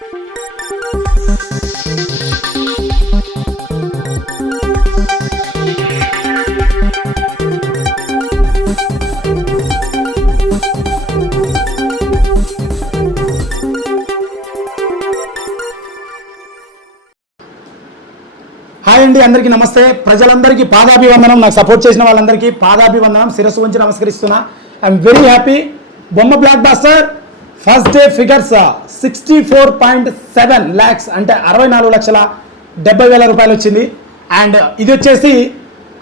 Hi అండి అందరికీ నమస్తే. ప్రజలందరికీ పాదాభివందనం. నాకు సపోర్ట్ చేసిన వాళ్ళందరికీ పాదాభివందనం. శిరస్సు ఉంచి నమస్కరిస్తున్నా. I'm very happy. బొమ్మ blockbuster. First day figures sixty four point seven lakhs అంటే అరవై నాలుగు లక్షల డెబ్బై వేల రూపాయలు వచ్చింది. అండ్ ఇది వచ్చేసి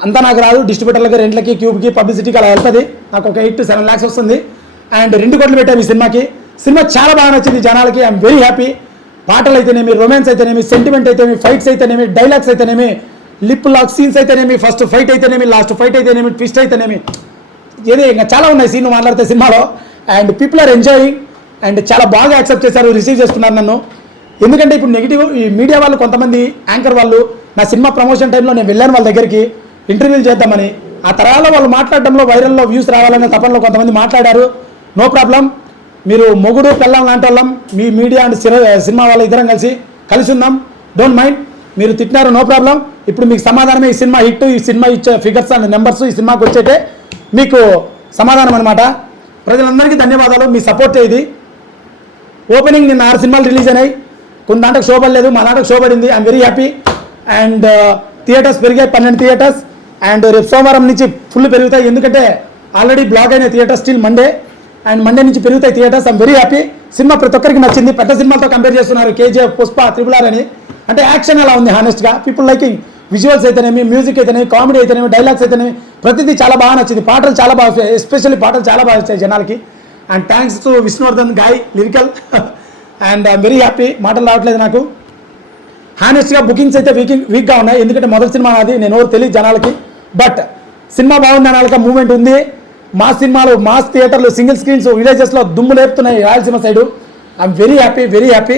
అంతా నాకు రాదు. డిస్ట్రిబ్యూటర్లకి రెంట్లకి క్యూబ్కి పబ్లిసిటీకి అలా వెళ్తుంది. నాకు ఒక ఎయిట్ టు సెవెన్ ల్యాక్స్ వస్తుంది. అండ్ రెండు కోట్లు పెట్టాము ఈ సినిమాకి. సినిమా చాలా బాగా నచ్చింది జనాలకి. ఐఎమ్ వెరీ హ్యాపీ పాటలు అయితేనేమి రొమాన్స్ అయితేనేమి సెంటిమెంట్ అయితేనేమి ఫైట్స్ అయితేనేమి డైలాగ్స్ అయితేనేమి లిప్ లాక్ సీన్స్ అయితేనేమి ఫస్ట్ ఫైట్ అయితేనేమి లాస్ట్ ఫైట్ అయితేనేమి ట్విస్ట్ అయితేనేమి. ఏదో ఇంకా చాలా ఉన్నాయి సీన్ మాట్లాడితే సినిమాలో. And people are enjoying and చాలా బాగా యాక్సెప్ట్ చేశారు రిసీవ్ చేస్తున్నారు నన్ను. ఎందుకంటే ఇప్పుడు నెగిటివ్ ఈ మీడియా వాళ్ళు కొంతమంది యాంకర్ వాళ్ళు నా సినిమా ప్రమోషన్ టైంలో నేను వెళ్ళాను వాళ్ళ దగ్గరికి ఇంటర్వ్యూలు చేద్దామని. ఆ తరాల వాళ్ళు మాట్లాడడంలో వైరల్లో వ్యూస్ రావాలనే తపనలో కొంతమంది మాట్లాడారు. No problem. మీరు మొగుడు పెళ్ళం లాంటి వాళ్ళం. మీ మీడియా అండ్ సినిమా వాళ్ళ ఇద్దరం కలిసి కలిసి ఉందాం డోంట్ మైండ్ మీరు తిట్టినారు నో ప్రాబ్లం. ఇప్పుడు మీకు సమాధానమే ఈ సినిమా హిట్ ఈ సినిమా ఇచ్చే ఫిగర్స్ అండ్ నెంబర్స్ ఈ సినిమాకి వచ్చేటే మీకు సమాధానం అనమాట ప్రజలందరికీ ధన్యవాదాలు. మీ సపోర్ట్ ఇది. ఓపెనింగ్ నిన్న ఆరు సినిమాలు రిలీజ్ అయినాయి. కొన్ని దాంట్లో షోబడలేదు మా దాంట్లో షోబడింది I'm very happy and theatres పెరిగాయి పన్నెండు థియేటర్స్ అండ్ uh, రేపు సోమవారం నుంచి ఫుల్ పెరుగుతాయి. ఎందుకంటే ఆల్రెడీ బ్లాక్ అయిన theatres still Monday and Monday నుంచి పెరుగుతాయి theatres I'm very happy cinema ప్రతి ఒక్కరికి నచ్చింది. పెద్ద సినిమాతో కంపేర్ చేస్తున్నారు కేజీఎఫ్ పుష్ప త్రిపుల్ ఆర్ అని. అంటే యాక్షన్ అలా ఉంది? హానెస్ట్గా పీపుల్ లైకింగ్ విజువల్స్ అయితేనేమి మ్యూజిక్ అయితేనేమి కామెడీ అయితేనేమి డైలాగ్స్ అయితేనేమి ప్రతిదీ చాలా బాగా నచ్చింది. పాటలు చాలా బాగా ఎస్పెషల్లీ పాటలు చాలా బాగా వచ్చాయి జనాలకి. And thanks to Vishnuvardhan guy lyrical and I'm very happy మాటలు రావట్లేదు నాకు. హానెస్ట్గా బుకింగ్స్ అయితే వీక్ వీక్గా ఉన్నాయి. ఎందుకంటే మొదటి సినిమా నాది. నేను ఎవరు తెలియదు జనాలకి. బట్ సినిమా బాగుంది అనాలక మూమెంట్ ఉంది. మాస్ సినిమాలు మాస్ థియేటర్లు సింగిల్ స్క్రీన్స్ విలేజెస్లో దుమ్ము లేపుతున్నాయి Rayalaseema side I'm very happy very happy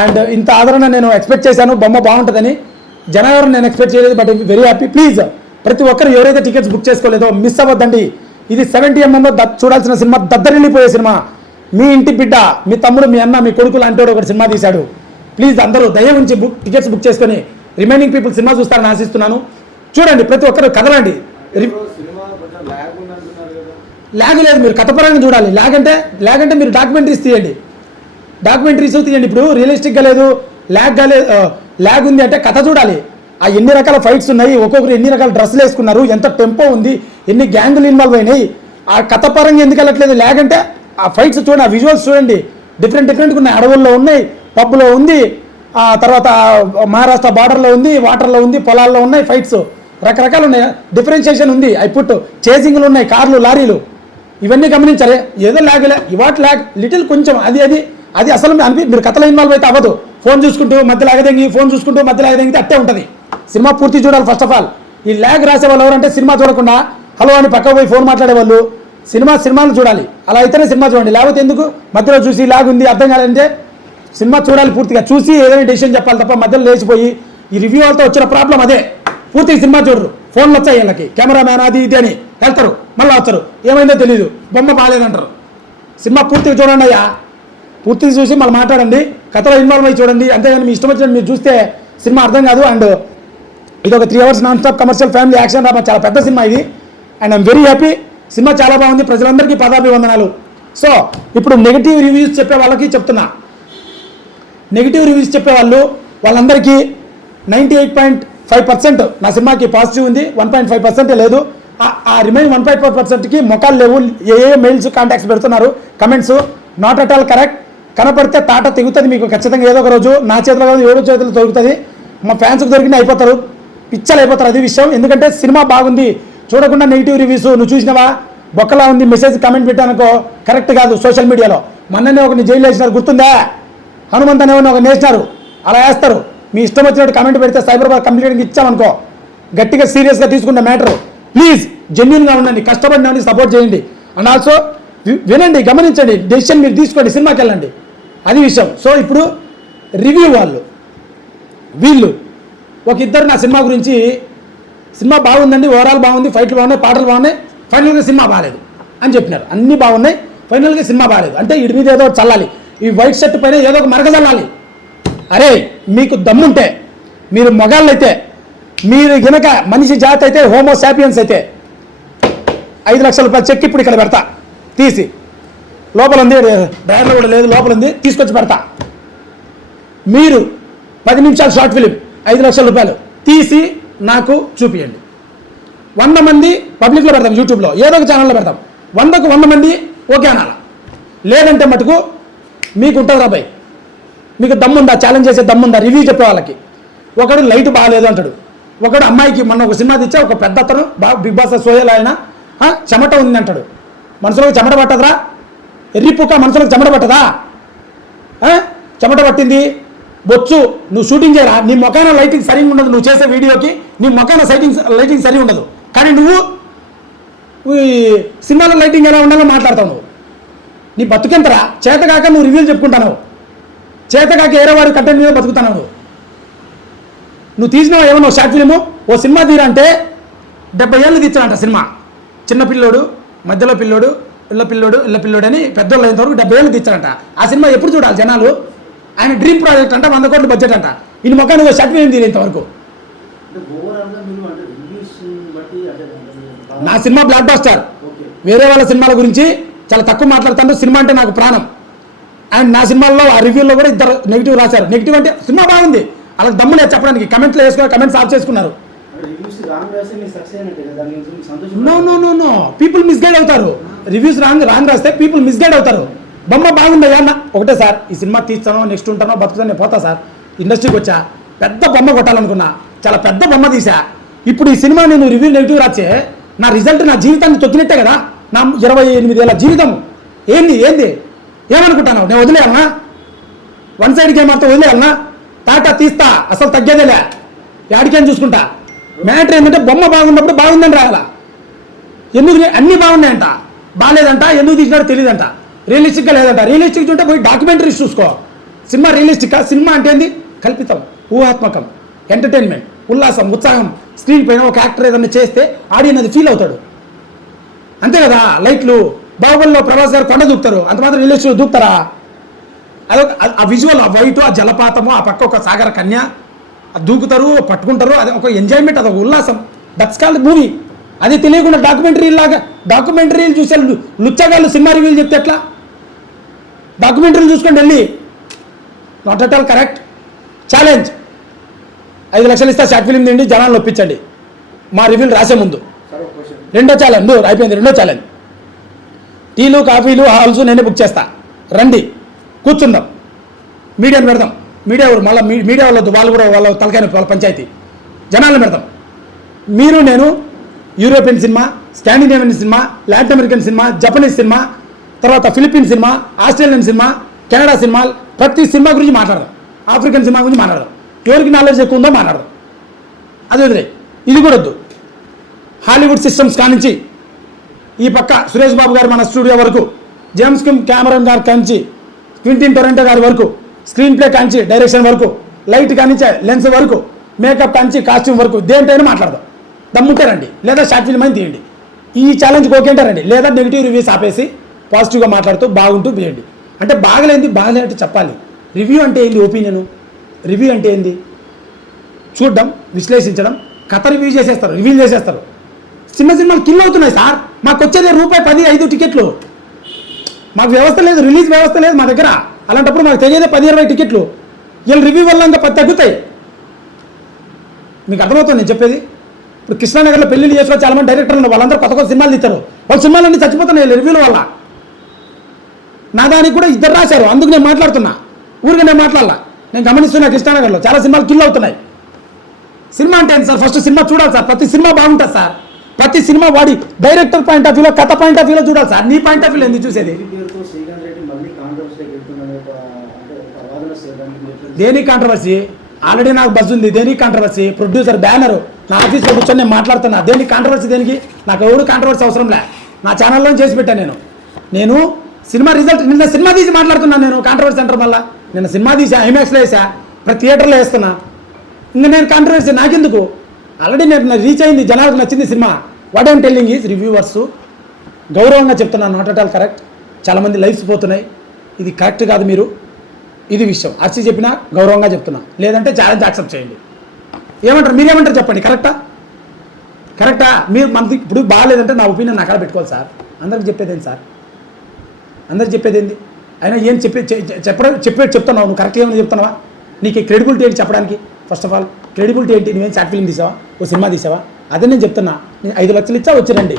and ఇంత ఆదరణ నేను ఎక్స్పెక్ట్ చేశాను. బొమ్మ బాగుంటుందని. జనవరి నేను ఎక్స్పెక్ట్ చేయలేదు బట్ వెరీ హ్యాపీ ప్లీజ్ ప్రతి ఒక్కరు ఎవరైతే టికెట్స్ బుక్ చేసుకోలేదో మిస్ అవ్వద్దండి. ఇది సెవెంటీ ఎంఎంలో చూడాల్సిన సినిమా దద్దరిల్లిపోయే సినిమా. మీ ఇంటి బిడ్డ మీ తమ్ముడు మీ అన్న మీ కొడుకు లాంటి వాడు ఒకటి సినిమా తీశాడు. ప్లీజ్ అందరూ దయ ఉంచి బుక్ టికెట్స్ బుక్ చేసుకొని రిమైనింగ్ పీపుల్ సినిమా చూస్తారని ఆశిస్తున్నాను. చూడండి ప్రతి ఒక్కరు కదలండి. ల్యాగ్ లేదు మీరు కథపరంగా చూడాలి. ల్యాగ్ అంటే ల్యాగ్ అంటే మీరు డాక్యుమెంటరీస్ తీయండి. డాక్యుమెంటరీస్ తీయండి. ఇప్పుడు రియలిస్టిక్గా లేదు ల్యాగ్గా లేదు ల్యాగ్ ఉంది అంటే కథ చూడాలి. ఆ ఎన్ని రకాల ఫైట్స్ ఉన్నాయి? ఒక్కొక్కరు ఎన్ని రకాల డ్రెస్సులు వేసుకున్నారు? ఎంత టెంపో ఉంది? ఎన్ని గ్యాంగులు ఇన్వాల్వ్ అయినాయి? ఆ కథ పరంగా ఎందుకు వెళ్ళట్లేదు? లేకంటే ఆ ఫైట్స్ చూడండి ఆ విజువల్స్ చూడండి. డిఫరెంట్ డిఫరెంట్గా ఉన్నాయి అడవుల్లో ఉన్నాయి. పబ్లో ఉంది. ఆ తర్వాత మహారాష్ట్ర బార్డర్లో ఉంది వాటర్లో ఉంది పొలాల్లో ఉన్నాయి ఫైట్స్ రకరకాలు ఉన్నాయి. డిఫరెన్షియేషన్ ఉంది. ఐ పుట్ చేసింగ్లు ఉన్నాయి కార్లు లారీలు. ఇవన్నీ గమనించాలి. ఏదో లాగలే. ఇవాట్ లాగ్? లిటిల్ కొంచెం. అది అది అది అసలు అనిపి మీరు కథలో ఇన్వాల్వ్ అయితే అవ్వదు. ఫోన్ చూసుకుంటూ మధ్యలో ఆగదెంగి ఫోన్ చూసుకుంటూ మధ్యలో ఆగదెంగితే అట్టే ఉంటుంది. సినిమా పూర్తి చూడాలి ఫస్ట్ ఆఫ్ ఆల్ ఈ ల్యాగ్ రాసేవాళ్ళు ఎవరంటే సినిమా చూడకుండా హలో అని పక్క పోయి ఫోన్ మాట్లాడేవాళ్ళు సినిమా సినిమాలు చూడాలి. అలా అయితేనే సినిమా చూడండి. లేకపోతే ఎందుకు? మధ్యలో చూసి ల్యాగ్ ఉంది అర్థం కాదంటే సినిమా చూడాలి పూర్తిగా. చూసి ఏదైనా డెసిషన్ చెప్పాలి తప్ప మధ్యలో లేచిపోయి ఈ రివ్యూ వాళ్ళతో వచ్చిన ప్రాబ్లం అదే. పూర్తిగా సినిమా చూడరు. ఫోన్లు వచ్చాయి వీళ్ళకి. కెమెరామ్యాన్ అది ఇది అని. వెళ్తారు. మళ్ళీ వస్తారు ఏమైందో తెలియదు బొమ్మ బాగాలేదంటారు. సినిమా పూర్తిగా చూడండి అయ్యా. పూర్తిగా చూసి మళ్ళీ మాట్లాడండి. కథలో ఇన్వాల్వ్ అయ్యి చూడండి. అంతేగాని మీ ఇష్టం వచ్చినట్టు మీరు చూస్తే సినిమా అర్థం కాదు. అండ్ ఇది ఒక three hours non stop commercial family action drama చాలా పెద్ద సినిమా ఇది. And I'm very happy cinema చాలా బాగుంది. ప్రజలందరికీ పదాభివందనాలు. సో ఇప్పుడు నెగిటివ్ రివ్యూస్ చెప్పే వాళ్ళకి చెప్తున్నా. నెగిటివ్ రివ్యూస్ చెప్పేవాళ్ళు వాళ్ళందరికీ ninety eight point five percent నా సినిమాకి పాజిటివ్ ఉంది. వన్ పాయింట్ ఫైవ్ పర్సెంటే లేదు. ఆ- రిమైన్ వన్ పాయింట్ ఫైవ్ పర్సెంట్కి మొఖాలు లేవు. ఏ ఏ మెయిల్స్ కాంటాక్ట్స్ పెడుతున్నారు? Comments not at all correct కనపడితే తాట తెగుతుంది మీకు ఖచ్చితంగా. ఏదో ఒక రోజు నా చేతిలో కాదు ఏడో చేతిలో దొరుకుతుంది మా ఫ్యాన్స్కి దొరికిన అయిపోతారు. పిచ్చలైపోతారు అయిపోతారు అది విషయం. ఎందుకంటే సినిమా బాగుంది. చూడకుండా నెగిటివ్ రివ్యూస్ నువ్వు చూసినావా? బొక్కలా ఉంది మెసేజ్ కమెంట్ పెట్టానుకో కరెక్ట్ కాదు సోషల్ మీడియాలో. మొన్ననే ఒకరిని జైలు వేసినారు గుర్తుందా? హనుమంత్ అనే ఒక నేసినారు అలా వేస్తారు. మీ ఇష్టం వచ్చినట్టు కమెంట్ పెడితే సైబరాబాద్ కంప్లీట్గా ఇచ్చామనుకో. గట్టిగా సీరియస్గా తీసుకున్న మ్యాటరు. ప్లీజ్ జెన్యున్గా ఉండండి కష్టపడిన సపోర్ట్ చేయండి. అండ్ ఆల్సో వినండి గమనించండి డెసిషన్ మీరు తీసుకోండి సినిమాకి వెళ్ళండి. అది విషయం. సో ఇప్పుడు రివ్యూ వాళ్ళు వీళ్ళు ఒక ఇద్దరు నా సినిమా గురించి సినిమా బాగుందండి ఓవరాల్ బాగుంది ఫైట్లు బాగున్నాయి పాటలు బాగున్నాయి ఫైనల్గా సినిమా బాగాలేదు అని చెప్పినారు. అన్నీ బాగున్నాయి ఫైనల్గా సినిమా బాగాలేదు. అంటే ఇడి మీద ఏదో చల్లాలి. ఈ వైట్ షర్ట్ పైన ఏదో ఒక మరక చల్లాలి. అరే మీకు దమ్ముంటే మీరు మొగాళ్ళు అయితే మీరు గనక మనిషి జాతి అయితే హోమో సాపియన్స్ అయితే ఐదు లక్షల రూపాయలు చెక్ ఇప్పుడు ఇక్కడ పెడతా. తీసి. లోపల ఉంది డ్రైవర్లో కూడా లేదు లోపల ఉంది తీసుకొచ్చి పెడతా. మీరు పది నిమిషాలు షార్ట్ ఫిలిం. ఐదు లక్షల రూపాయలు. తీసి నాకు చూపియండి. వంద మంది పబ్లిక్లో పెడతాం యూట్యూబ్లో ఏదో ఒక ఛానల్లో పెడతాం. వందకు వంద మంది ఓకే అనాల. లేదంటే మటుకు మీకు ఉంటుంది రాబాయ్ మీకు దమ్ముందా? ఛాలెంజ్ చేసే దమ్ముందా? రివ్యూ చెప్పే వాళ్ళకి. ఒకడు లైట్ బాగాలేదు అంటాడు. ఒకడు అమ్మాయికి మొన్న ఒక సినిమా తెచ్చా ఒక పెద్ద అతను బాగా బిగ్ బాస్ సోయల్ ఆయన. చెమట ఉంది అంటాడు. మనసులోకి చెమట పట్టదురా? ఎర్రిపుక్క మనసులోకి చెమట పట్టదా? చెమట పట్టింది? బొచ్చు నువ్వు షూటింగ్ చేయరా? నీ మొఖాన లైటింగ్ సరిగా ఉండదు నువ్వు చేసే వీడియోకి నీ మొఖాన సైటింగ్ లైటింగ్ సరిగా ఉండదు. కానీ నువ్వు ఈ సినిమాలో లైటింగ్ ఎలా ఉండాలో మాట్లాడతావు నువ్వు. నీ బతుకెంతరా? చేతకాక నువ్వు రివ్యూలు చెప్పుకుంటావు చేతకాక ఏరేవాడు కంటెంట్ మీద బతుకుతావు నువ్వు. నువ్వు తీసినావు ఏమన్నా షార్ట్ ఫిలిము ఓ సినిమా తీరంటే డెబ్బై ఏళ్ళు తీర్చాడంట సినిమా. చిన్న పిల్లోడు మధ్యలో పిల్లోడు ఇళ్ళ పిల్లోడు ఇళ్ళ పిల్లోడు అని పెద్దోళ్ళు అయిన వరకు డెబ్బై ఏళ్ళు తీర్చాడంట ఆ సినిమా ఎప్పుడు చూడాలి జనాలు? ఆయన డ్రీమ్ ప్రాజెక్ట్ అంట వంద కోట్ల బడ్జెట్ అంట. ఈ మొక్కను షార్ట్ తీరు ఇంతవరకు. నా సినిమా బ్లాక్ బాస్టర్ వేరే వాళ్ళ సినిమాల గురించి చాలా తక్కువ మాట్లాడుతాను సినిమా అంటే నాకు ప్రాణం. అండ్ నా సినిమాల్లో ఆ రివ్యూలో కూడా ఇద్దరు నెగిటివ్ రాశారు. నెగిటివ్ అంటే సినిమా బాగుంది. వాళ్ళకి దమ్ము లేదు చెప్పడానికి. కమెంట్లు వేసుకున్నారు కమెంట్స్ ఆఫ్ చేసుకున్నారు. No no no no people misguide అవుతారు. రివ్యూస్ రాంగ్ రాంగ్ రాస్తే పీపుల్ మిస్గైడ్ అవుతారు. బొమ్మ బాగుందయ్యా అన్న. ఒకటే సార్ ఈ సినిమా తీస్తానో నెక్స్ట్ ఉంటానో బతుకుతానో నేను పోతా సార్. ఇండస్ట్రీకి వచ్చా. పెద్ద బొమ్మ కొట్టాలనుకున్నా. చాలా పెద్ద బొమ్మ తీసా. ఇప్పుడు ఈ సినిమా నేను రివ్యూ నెగిటివ్ రాచే నా రిజల్ట్ నా జీవితాన్ని తొక్కినట్టే కదా. నా ఇరవై ఎనిమిది ఏళ్ళ జీవితం. ఏంది ఏంది? ఏమనుకుంటాను? నేను వదిలేయాలనా? వన్ సైడ్ గేమ్ అంతా వదిలేయాలనా? టాటా తీస్తా. అసలు తగ్గేదేలే. యాడికేం చూసుకుంటా? మ్యాటర్ ఏంటంటే బొమ్మ బాగున్నప్పుడు బాగుందని రాయాలా? ఎందుకు అన్నీ బాగున్నాయంట. బాగాలేదంట ఎందుకు తీసినాడో తెలియదంట. రియలిస్టిక్గా లేదంట. రియలిస్టిక్ ఉంటే పోయి డాక్యుమెంటరీస్ చూసుకో. సినిమా రియలిస్టిక్ సినిమా అంటే ఏంది? కల్పితం ఊహాత్మకం ఎంటర్టైన్మెంట్ ఉల్లాసం ఉత్సాహం. స్క్రీన్ పైన ఒక యాక్టర్ ఏదైనా చేస్తే ఆడియన్ అది ఫీల్ అవుతాడు. అంతే కదా? లైట్లు బాహుబలిలో ప్రభాస్ గారు కొండ దూకుతారు. అంత మాత్రం రియలిస్టిక్ దూకుతారా? అదొక ఆ- ఆ విజువల్ ఆ వైట్ ఆ జలపాతము ఆ పక్క ఒక సాగర కన్య దూకుతారు పట్టుకుంటారు అది ఒక ఎంజాయ్మెంట్ అదొక ఉల్లాసం. That's called movie. అది తెలియకుండా డాక్యుమెంటరీ లాగా డాక్యుమెంటరీలు చూసే లుచ్చగాళ్ళు సినిమా రివ్యూలు చెప్తే ఎట్లా? డాక్యుమెంటరీలు చూసుకోండి వెళ్ళి. Not at all correct challenge ఐదు లక్షలు ఇస్తా షార్ట్ ఫిల్మ్ తిండి జనాలు ఒప్పించండి. మా రివ్యూలు రాసే ముందు. రెండో ఛాలెంజ్ అయిపోయింది రెండో ఛాలెంజ్ టీలు కాఫీలు హాల్స్ నేనే బుక్ చేస్తా. రండి. కూర్చుందాం. మీడియాని పెడదాం. మీడియా మళ్ళీ మీడియా వాళ్ళొద్దు వాళ్ళు కూడా వాళ్ళ తలకాయ వాళ్ళ పంచాయతీ. జనాలను పెడదాం. మీరు నేను European cinema Scandinavian cinema Latin American cinema Japanese cinema తర్వాత Philippine cinema Australian cinema Canada cinema ప్రతి సినిమా గురించి మాట్లాడదాం ఆఫ్రికన్ సినిమా గురించి మాట్లాడదాం ఎవరికి నాలెడ్జ్ ఎక్కువ ఉందో మాట్లాడదాం అది వదిలే ఇది కూడా వద్దు. హాలీవుడ్ సిస్టమ్స్ కానించి ఈ పక్క సురేష్ బాబు గారు మన స్టూడియో వరకు జేమ్స్ కిమ్ కెమెరాన్ గారు కాంచి క్వింటిన్ టొరెంటో గారి వరకు స్క్రీన్ ప్లే కాంచి డైరెక్షన్ వరకు లైట్ కానించే లెన్స్ వరకు మేకప్ కాంచి కాస్ట్యూమ్ వరకు దేంటైనా మాట్లాడదాం దమ్ముంటే రండి లేదా షార్ట్ ఫిల్మ్ అని తీయండి. ఈ ఛాలెంజ్ ఓకేంటే రండి లేదా నెగిటివ్ రివ్యూస్ ఆపేసి పాజిటివ్గా మాట్లాడుతూ బాగుంటూ వేయండి అంటే బాగలేంది బాగలేనట్టు చెప్పాలి. రివ్యూ అంటే ఏంది ఒపీనియన్ రివ్యూ అంటే ఏంది? చూడడం విశ్లేషించడం కథ రివ్యూ చేసేస్తారు రివ్యూ చేసేస్తారు. చిన్న సినిమాలు కిల్ అవుతున్నాయి సార్. మాకు వచ్చేది రూపాయి పది ఐదు టికెట్లు మాకు వ్యవస్థ లేదు రిలీజ్ వ్యవస్థ లేదు మా దగ్గర. అలాంటప్పుడు మాకు తెలియదే పది ఇరవై టికెట్లు వీళ్ళు రివ్యూ వల్ల ఇంకా పది తగ్గుతాయి. మీకు అర్థమవుతుంది నేను చెప్పేది? ఇప్పుడు కృష్ణానగర్లో పెళ్ళిళ్ళు చేసుకొని చాలా మంది డైరెక్టర్లు ఉన్నారు. వాళ్ళందరూ కొత్త కొత్త సినిమాలు తీస్తారు. వాళ్ళ సినిమాలన్నీ చచ్చిపోతున్నాయి రివ్యూల వల్ల. నా దానికి కూడా ఇద్దరు రాశారు. అందుకు నేను మాట్లాడుతున్నా. ఊరికే నేను మాట్లాడాల. నేను గమనిస్తున్నా కృష్ణానగర్లో. చాలా సినిమాలు కిల్ అవుతున్నాయి. సినిమా అంటే ఏంటి సార్? ఫస్ట్ సినిమా చూడాలి సార్. ప్రతి సినిమా బాగుంటుంది సార్. ప్రతి సినిమా వాడి డైరెక్టర్ పాయింట్ ఆఫ్ వ్యూలో కథ పాయింట్ ఆఫ్ వ్యూలో చూడాలి సార్. నీ పాయింట్ ఆఫ్ వ్యూలో ఎందుకు చూసేది? దేనికి. కాంట్రవర్సీ ఆల్రెడీ నాకు బజ్ ఉంది. దేనికి కాంట్రవర్సీ ప్రొడ్యూసర్ బ్యానర్ నా ఆఫీస్లో కూర్చొని నేను మాట్లాడుతున్నా. దేనికి కాంట్రవర్సీ దేనికి? నాకు ఎవరు కాంట్రవర్సీ అవసరం లే. నా ఛానల్లో చేసి పెట్టాను నేను. నేను సినిమా రిజల్ట్ నిన్న సినిమా తీసి మాట్లాడుతున్నాను నేను. కాంట్రవర్సీ సెంటర్ వల్ల నిన్న సినిమా తీసా ఐమాక్స్లో వేసా ప్రతి థియేటర్లో వేస్తున్నా. ఇంకా నేను కాంట్రవర్సీ నాకెందుకు? ఆల్రెడీ నేను రీచ్ అయింది జనాలకు నచ్చింది cinema. What I'm telling is reviewers గౌరవంగా చెప్తున్నాను నాట్ అట్ ఆల్ కరెక్ట్ చాలామంది లైఫ్స్ పోతున్నాయి. ఇది కరెక్ట్ కాదు మీరు. ఇది విషయం. అర్చి చెప్పినా గౌరవంగా చెప్తున్నా. లేదంటే ఛాలెంజ్ యాక్సెప్ట్ చేయండి. ఏమంటారు? మీరేమంటారు చెప్పండి కరెక్టా కరెక్టా మీరు మనది ఇప్పుడు బాగాలేదంటే నా ఒపీనియన్ నా కాడ పెట్టుకోవాలి సార్. అందరికి చెప్పేది ఏంటి సార్? అందరికి చెప్పేది ఏంది అయినా ఏం చెప్పే చెప్పడం చెప్పే చెప్తున్నావు నువ్వు కరెక్ట్ ఏమైనా చెప్తున్నావా? నీకు క్రెడిబిలిటీ ఏంటి చెప్పడానికి? ఫస్ట్ ఆఫ్ ఆల్ క్రెడిబిలిటీ ఏంటి? నువ్వేం షార్ట్ ఫిల్మ్ తీసావా? ఓ సినిమా తీసావా? అదే నేను చెప్తున్నా. నేను ఐదు లక్షలు ఇచ్చా వచ్చి రండి.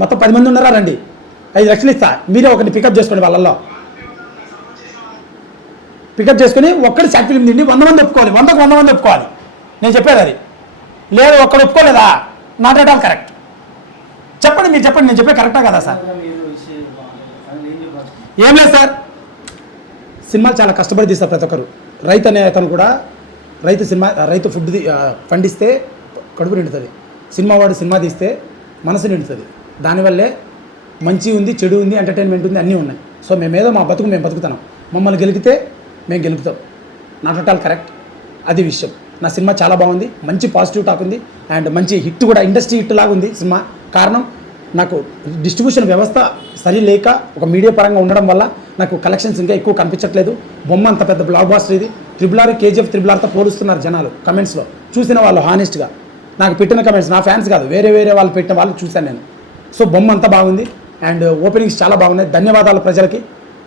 మొత్తం పది మంది ఉన్నారా? రండి. ఐదు లక్షలు ఇస్తా. మీరే ఒకరిని పికప్ చేసుకోండి వాళ్ళల్లో. పికప్ చేసుకుని ఒక్కడి షార్ట్ ఫిల్మ్ తిండి వంద మంది ఒప్పుకోవాలి. వందకు వంద మంది ఒప్పుకోవాలి. నేను చెప్పేది అది. లేదు ఒక్కడు ఒప్పుకోలేదా? Not at all correct. చెప్పండి మీరు చెప్పండి నేను చెప్పే కరెక్టా కదా సార్? ఏం లేదు సార్. సినిమాలు చాలా కష్టపడి తీస్తారు ప్రతి ఒక్కరు. రైతు అనే అతను కూడా రైతు సినిమా రైతు ఫుడ్ పండిస్తే కడుపు నిండుతుంది. సినిమా వాడు సినిమా తీస్తే మనసు నిండుతుంది. దానివల్లే మంచి ఉంది చెడు ఉంది ఎంటర్టైన్మెంట్ ఉంది అన్నీ ఉన్నాయి. సో మేమేదో మా బతుకు మేము బతుకుతున్నాం. మమ్మల్ని గెలిపితే మేము గెలుపుతాం. Not at all correct. అది విషయం. నా సినిమా చాలా బాగుంది మంచి పాజిటివ్ టాక్ ఉంది అండ్ మంచి హిట్ కూడా ఇండస్ట్రీ హిట్ లాగా ఉంది సినిమా. కారణం నాకు డిస్ట్రిబ్యూషన్ వ్యవస్థ సరి లేక ఒక మీడియా పరంగా ఉండడం వల్ల నాకు కలెక్షన్స్ ఇంకా ఎక్కువ కనిపించట్లేదు. బొమ్మ అంత పెద్ద బ్లాక్ బాస్టర్ ఇది. త్రిబుల్ ఆర్ కేజీఎఫ్ త్రిబుల్ ఆర్తో పోలుస్తున్నారు జనాలు కమెంట్స్లో చూసిన వాళ్ళు హానెస్ట్గా నాకు పెట్టిన కమెంట్స్ నా ఫ్యాన్స్ కాదు వేరే వేరే వాళ్ళు పెట్టిన వాళ్ళు చూశాను నేను. సో బొమ్మ అంతా బాగుంది అండ్ ఓపెనింగ్స్ చాలా బాగున్నాయి. ధన్యవాదాలు ప్రజలకి.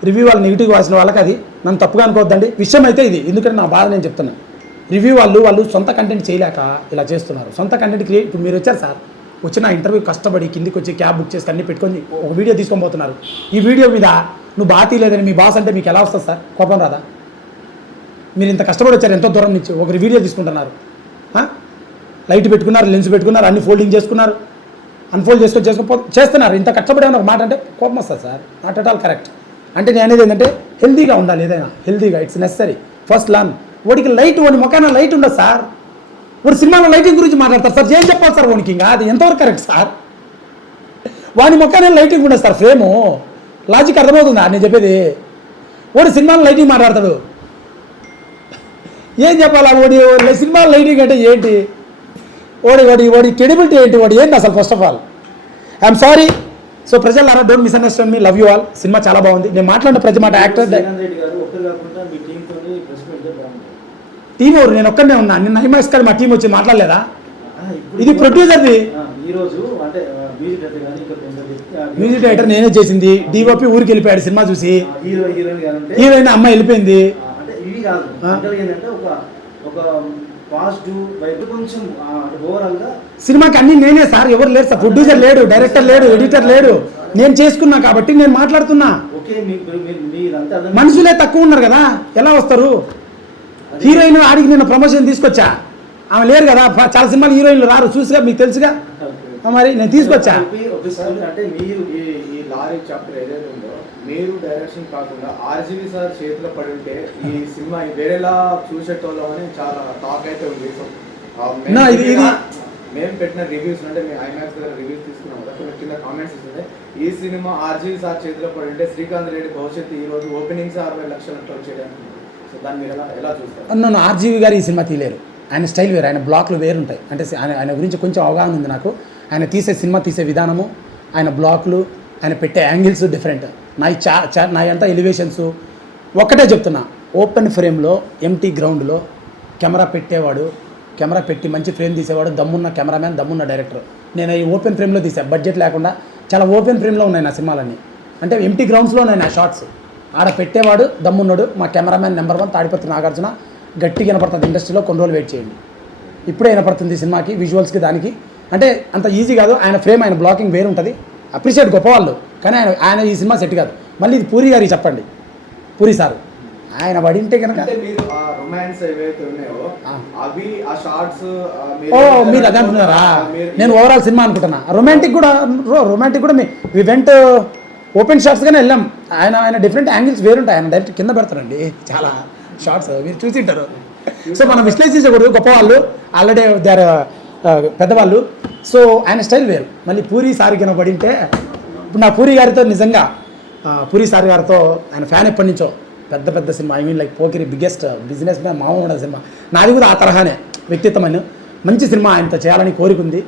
రివ్యూ వాళ్ళు నెగిటివ్ వాసిన వాళ్ళకి అది. నన్ను తప్పుగా అనుకోవద్దండి. విషయం అయితే ఇది. ఎందుకంటే నా బాధ నేను చెప్తున్నాను రివ్యూ వాళ్ళు వాళ్ళు సొంత కంటెంట్ చేయలేక ఇలా చేస్తున్నారు. సొంత కంటెంట్ క్రియేట్ ఇప్పుడు మీరు వచ్చారు సార్ వచ్చిన ఇంటర్వ్యూ కష్టపడి కిందికి వచ్చి క్యాబ్ బుక్ చేసి అన్ని పెట్టుకొని ఒక వీడియో తీసుకొని పోతున్నారు. ఈ వీడియో మీద నువ్వు బాగా తీయలేదని మీ బాస్ అంటే మీకు ఎలా వస్తుంది సార్? కోపం రాదా? మీరు ఇంత కష్టపడి వచ్చారు ఎంతో దూరం నుంచి ఒకరి వీడియో తీసుకుంటున్నారు. లైట్ పెట్టుకున్నారు లెన్స్ పెట్టుకున్నారు అన్ని ఫోల్డింగ్ చేసుకున్నారు. అన్ఫోల్డ్ చేసుకొని చేసుకొని చేస్తున్నారు. ఇంత కష్టపడి ఒక మాట అంటే కోపం వస్తుంది sir. Not at all correct అంటే నేను అనేది ఏంటంటే హెల్తీగా ఉండాలి ఏదైనా. హెల్తీగా ఇట్స్ నెసరీ ఫస్ట్ లర్న్ వాడికి లైట్ వాడి ముఖాన లైట్ ఉండదు సార్. వాడు సినిమాలో లైటింగ్ గురించి మాట్లాడతారు సార్ ఏం చెప్పాలి సార్ వానికి ఇంకా? అది ఎంతవరకు కరెక్ట్ సార్? వాడి ముఖానే లైటింగ్ ఉండదు సార్ ఫ్రేము. లాజిక్ అర్థమవుతుందా? నేను చెప్పేది. వాడు సినిమాలో లైటింగ్ మాట్లాడతాడు. ఏం చెప్పాలా వాడి? సినిమా లైటింగ్ అంటే ఏంటి? వాడి వాడి వాడి క్రెడిబిలిటీ ఏంటి? వాడు ఏంటి అసలు first of all I'm sorry so ప్రజలారా don't misunderstand me love you all cinema చాలా బాగుంది. నేను మాట్లాడిన ప్రతి మాట యాక్టర్ శ్రీకాంత్ రెడ్డి గారు ఒక్కరు కాకుండా మీ టీంతో ప్రెస్ మీట్ బాగుంటుంది టీం ఎవరు నేను ఒక్కనే ఉన్నా. నిన్న హిమాయస్ గారు మా టీం వచ్చి మాట్లాడలేదా? ఇది ప్రొడ్యూసర్ది. మ్యూజిక్ డైరెక్టర్ నేనే చేసింది. డిఓపి ఊరికి వెళ్ళిపోయాడు సినిమా చూసి. హీరోయిన్ అమ్మాయి వెళ్ళిపోయింది. సినిమాకి అన్ని నేనే సార్ ఎవరు లేరు సార్. ప్రొడ్యూసర్ లేడు డైరెక్టర్ లేడు ఎడిటర్ లేడు. నేను చేసుకున్నా కాబట్టి నేను మాట్లాడుతున్నా. మనుషులే తక్కువ ఉన్నారు కదా. ఎలా వస్తారు? హీరోయిన్ ఆడికి నేను ప్రమోషన్ తీసుకొచ్చా? ఆమె లేరు కదా చాలా సినిమాలు హీరోయిన్లు రారు చూసిగా మీకు తెలుసుగా? మరి నేను తీసుకొచ్చా? అంటే మీరు ఈ లారీ చాప్టర్ ఏదైతే ఉందో మీరు డైరెక్షన్ కాకుండా ఆర్జీవి సార్ చేతిలో పడి ఉంటే ఈ సినిమా వేరేలా చూసేటోళ్ళం అని చాలా టాక్ అయితే ఉంది. ఇది- ఇది- మేము పెట్టిన రివ్యూస్ అంటే మేము ఐమాక్స్ దగ్గర రివ్యూస్ తీసుకున్నాం కదా. కొన్ని కింద కామెంట్స్ ఇస్తుంది ఈ సినిమా ఆర్జీవి సార్ చేతిలో పడి ఉంటే శ్రీకాంత్ రెడ్డి భవిష్యత్తు ఈ రోజు ఓపెనింగ్స్ అరవై లక్షలు టోల్ నన్ను ఆర్జీవి గారు ఈ సినిమా తీయలేరు. ఆయన స్టైల్ వేరు ఆయన బ్లాక్లు వేరు ఉంటాయి అంటే ఆయన ఆయన గురించి కొంచెం అవగాహన ఉంది నాకు. ఆయన తీసే సినిమా తీసే విధానము ఆయన బ్లాక్లు ఆయన పెట్టే యాంగిల్స్ డిఫరెంట్ నా చా చా నా ఎంత ఎలివేషన్స్ ఒక్కటే చెప్తున్నా ఓపెన్ ఫ్రేమ్లో ఎంటీ గ్రౌండ్లో కెమెరా పెట్టేవాడు కెమెరా పెట్టి మంచి ఫ్రేమ్ తీసేవాడు దమ్మున్న కెమెరామ్యాన్ దమ్మున్న డైరెక్టర్ నేను ఈ ఓపెన్ ఫ్రేమ్లో తీసా. బడ్జెట్ లేకుండా చాలా ఓపెన్ ఫ్రేమ్లో ఉన్నాయి నా సినిమాలన్నీ. అంటే ఎంటీ గ్రౌండ్స్లో ఉన్నాయి నా షార్ట్స్ ఆడ పెట్టేవాడు దమ్మున్నాడు. మా cameraman number one Tadipatri Nagarjuna. గట్టిగా వినపడుతుంది ఇండస్ట్రీలో కొన్ని రోజులు వెయిట్ చేయండి. ఇప్పుడే వినపడుతుంది సినిమాకి విజువల్స్కి దానికి. అంటే అంత ఈజీ కాదు ఆయన ఫ్రేమ్ ఆయన బ్లాకింగ్ వేరు ఉంటుంది అప్రిషియేట్ గొప్పవాళ్ళు కానీ ఆయన ఆయన ఈ సినిమా సెట్ కాదు. మళ్ళీ ఇది పూరి గారికి చెప్పండి. పూరి సార్. ఆయన పడింటే కనుక ఓ మీరు అదే నేను ఓవరాల్ సినిమా అనుకుంటున్నా. రొమాంటిక్ కూడా రొమాంటిక్ కూడా మీ వెంట ఓపెన్ షాట్స్గానే వెళ్ళాం. ఆయన ఆయన డిఫరెంట్ యాంగిల్స్ వేరుంటాయి. ఆయన డైరెక్ట్ కింద పెడతారండి. చాలా షార్ట్స్ మీరు చూసింటారు సో మనం విశ్లేషించకూడదు. గొప్పవాళ్ళు ఆల్రెడీ దే పెద్దవాళ్ళు. సో ఆయన స్టైల్ వేరు. మళ్ళీ పూరి సారి కింద పడింటే ఇప్పుడు నా పూరి గారితో నిజంగా పూరి సారి గారితో ఆయన ఫ్యాన్ ఎప్పటి నుంచో పెద్ద పెద్ద cinema. I mean like Pokiri biggest businessman మామూలు సినిమా. నాది కూడా ఆ తరహానే వ్యక్తిత్వమైన మంచి సినిమా ఆయనతో చేయాలని కోరికుంది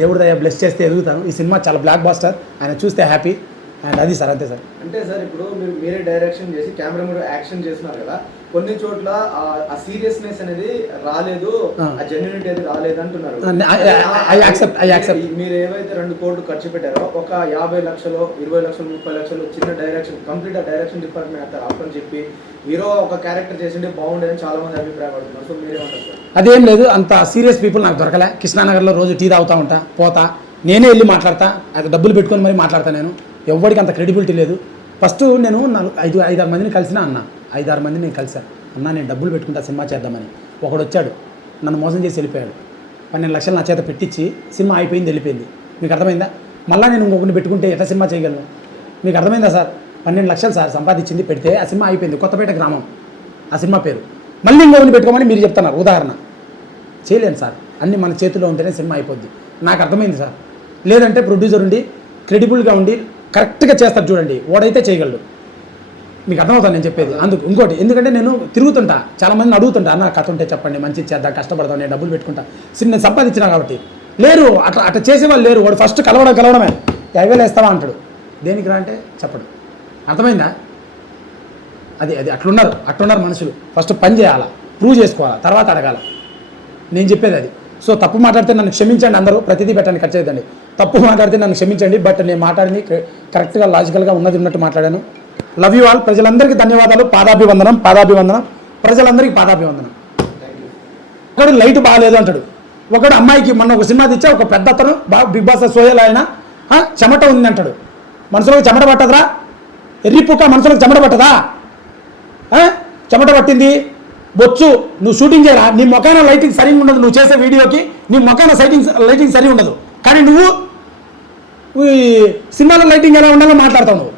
దేవుడి దయ బ్లెస్ చేస్తే ఎదుగుతాను. ఈ సినిమా చాలా బ్లాక్ బాస్టర్ ఆయన చూస్తే హ్యాపీ అండ్ అది సార్ అంతే సార్. అంటే సార్ ఇప్పుడు మీరు మీరే డైరెక్షన్ చేసి కెమెరా మీద యాక్షన్ చేస్తున్నారు కదా కొన్ని చోట్ల ఆ- సీరియస్నెస్ అనేది రాలేదు ఆ. జెన్యునిటీ అనేది రాలేదు అంటున్నారు. మీరు ఏవైతే రెండు కోట్లు ఖర్చు పెట్టారో ఒక యాభై లక్షలు ఇరవై లక్షలు ముప్పై లక్షలు చిన్న డైరెక్షన్ కంప్లీట్ ఆ డైరెక్షన్ డిపార్ట్మెంట్ అంతా రావని చెప్పి హీరో ఒక క్యారెక్టర్ చేసింటే బాగుండేదని చాలా మంది అభిప్రాయపడుతున్నారు. సో మీరేమంటారు సార్? అదేం లేదు అంత సీరియస్ పీపుల్ నాకు దొరకలే. కృష్ణానగర్లో రోజు టీ తాగుతా ఉంటా పోతా నేనే వెళ్ళి మాట్లాడతా అది డబ్బులు పెట్టుకొని మరి మాట్లాడతా నేను. ఎవరికి అంత క్రెడిబిలిటీ లేదు. ఫస్ట్ నేను నాలుగు ఐదు ఐదారు మందిని కలిసినా అన్న. ఐదారు మందిని నేను కలిసాను అన్న నేను డబ్బులు పెట్టుకుంటా సినిమా చేద్దామని. ఒకడు వచ్చాడు నన్ను మోసం చేసి వెళ్ళిపోయాడు. పన్నెండు లక్షలు నా చేత పెట్టించి సినిమా అయిపోయింది వెళ్ళిపోయింది. మీకు అర్థమైందా? మళ్ళీ నేను ఇంకొకరిని పెట్టుకుంటే ఎట్లా సినిమా చేయగలను? మీకు అర్థమైందా సార్? పన్నెండు లక్షలు సార్ సంపాదించింది పెడితే ఆ సినిమా అయిపోయింది. కొత్తపేట గ్రామం. ఆ సినిమా పేరు. మళ్ళీ ఇంకొకరిని పెట్టుకోమని మీరు చెప్తున్నారు. ఉదాహరణ. చేయలేను సార్. అన్ని మన చేతిలో ఉంటేనే సినిమా అయిపోద్ది. నాకు అర్థమైంది సార్. లేదంటే ప్రొడ్యూసర్ ఉండి క్రెడిబుల్గా ఉండి కరెక్ట్గా చేస్తారు చూడండి. ఓడైతే చేయగలడు. మీకు అర్థమవుతుంది నేను చెప్పేది? అందుకు ఇంకోటి ఎందుకంటే నేను తిరుగుతుంటా. చాలా మందిని అడుగుతుంటా అన్న కథ ఉంటే చెప్పండి మంచి చేద్దాం కష్టపడదాం నేను డబ్బులు పెట్టుకుంటా. సినిమా నేను సంపాదించినా కాబట్టి. లేరు అట్లా అట్లా చేసేవాళ్ళు లేరు. వాడు ఫస్ట్ కలవడం కలవడమే. యాభై ఇస్తావా వేస్తావా అంటాడు. దేనికి రా అంటే చెప్పడు. అర్థమైందా? అది అది అట్లున్నారు అట్లున్నారు మనుషులు. ఫస్ట్ పని చేయాలా ప్రూవ్ చేసుకోవాలా తర్వాత అడగాల. నేను చెప్పేది అది. సో తప్పు మాట్లాడితే నన్ను క్షమించండి అందరూ ప్రతిదీ పెట్టండి కట్ చేయదండి తప్పు మాట్లాడితే నన్ను క్షమించండి బట్ నేను మాట్లాడింది కరెక్ట్గా లాజికల్గా ఉన్నది ఉన్నట్టు మాట్లాడాను. Love you all. ప్రజలందరికీ ధన్యవాదాలు. పాదాభివందనం పాదాభివందనం. ప్రజలందరికీ పాదాభివందనం. ఒకడు లైట్ బాగాలేదు అంటాడు. ఒకడు అమ్మాయికి మొన్న ఒక సినిమా తెచ్చా ఒక పెద్ద అతను బిగ్ బాస్ సోయల్ ఆయన చెమట ఉంది అంటాడు. మనసులోకి చెమట పట్టదురా? ఎర్రి పుక్క మనుషులకు చెమట పట్టదా? చెమట పట్టింది? బొచ్చు నువ్వు షూటింగ్ చేయరా? నీ మొఖాన లైటింగ్ సరిగా ఉండదు నువ్వు చేసే వీడియోకి నీ మొఖాన సైటింగ్ లైటింగ్ సరిగా ఉండదు. కానీ నువ్వు సినిమాలో లైటింగ్ ఎలా ఉండాలో మాట్లాడతావు నువ్వు.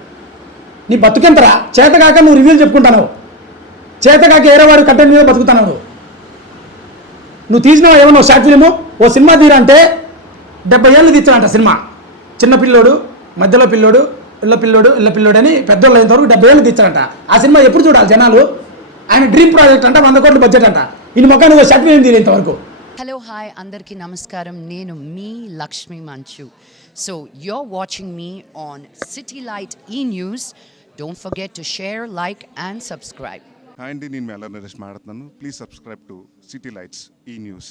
నీ బతుకెంతరా? చేతకాక నువ్వు రివ్యూలు చెప్పుకుంటావు చేతకాక ఏరే కంటెంట్ మీద బతుకుతావు నువ్వు. నువ్వు తీసినావు ఏమన్నా షార్ట్ ఫిలిము ఓ సినిమా తీరంటే డెబ్బై ఏళ్ళు తీర్చాడంట సినిమా. చిన్న పిల్లోడు మధ్యలో పిల్లోడు ఇళ్ళ పిల్లోడు ఇళ్ళ పిల్లోడు అని పెద్దోళ్ళు అయినంత వరకు డెబ్బై ఏళ్ళు తీర్చాడంట ఆ సినిమా ఎప్పుడు చూడాలి జనాలు? ఆయన డ్రీమ్ ప్రాజెక్ట్ అంట వంద కోట్ల బడ్జెట్ అంట. ఇన్ని మొక్క నువ్వు షార్ట్ ఫిలిం తీరు ఇంతవరకు. హలో హాయ్ అందరికీ నమస్కారం. నేను మీ Lakshmi Manchu. So you're watching me on City Light E News don't forget to share like and subscribe hi అండి నేను మెల్ల నరేష్ మాట్లాడుతున్నాను. Please subscribe to City Lights E News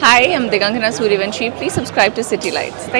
Hi, I'm Digangana Suryavanshi. Please subscribe to City Lights. Thank